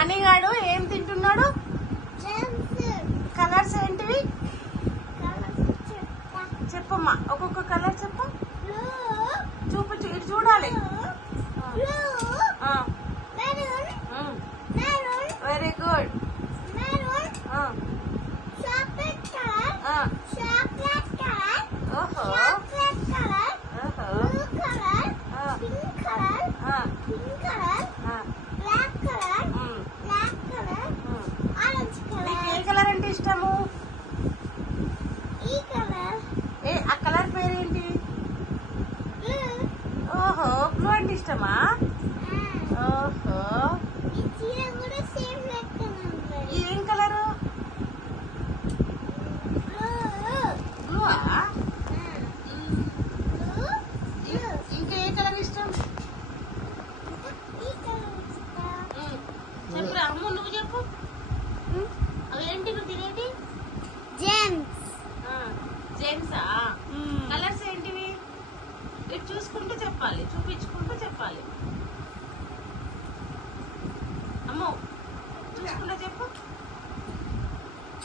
హనీగాడు ఏం తింటున్నాడు? కలర్స్ ఏంటివి చెప్పమ్మా, ఒక్కొక్క కలర్ చెప్పు. చూపించు, ఇటు చూడాలి. Very good. ఏ కలర్ అంటే ఇష్టము? ఆ కలర్ పేరేంటి? ఓహో, బ్లూ అంటే ఇష్టమా? ఓహో, ఏం కలరు? బ్లూవా? ఇంకా ఏ కలర్ ఇష్టం? చెప్పురా అమ్ము, నువ్వు చెప్పు. అవేంటి నువ్వు తినేటి? జెమ్సా? కలర్స్ ఏంటివి? ఇటు చూసుకుంటూ చెప్పాలి, చూపించుకుంటూ చెప్పాలి. అమ్మో, చూసుకుంటూ చెప్పు.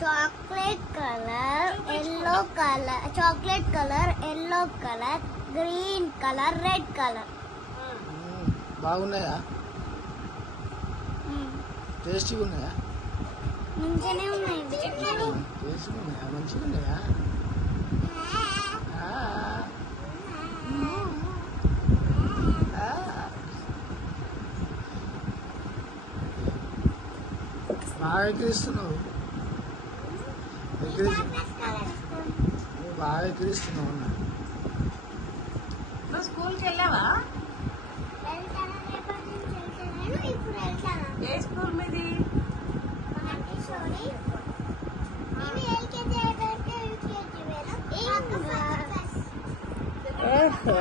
Chocolate colour, yellow colour, chocolate colour, yellow colour, green colour, red colour. బాగున్నాయా? టేస్టీగా ఉన్నాయా? మంచిగానే ఉన్నాయి. టేస్టీగా ఉన్నాయా? మంచిగా ఉన్నాయా? బాగా ఎక్కిరిస్తున్నావు, బాగా ఎక్కిరిస్తున్నావు. నువ్వు స్కూల్కి వెళ్ళావా? ఏ స్కూల్ మీది? ఓహో.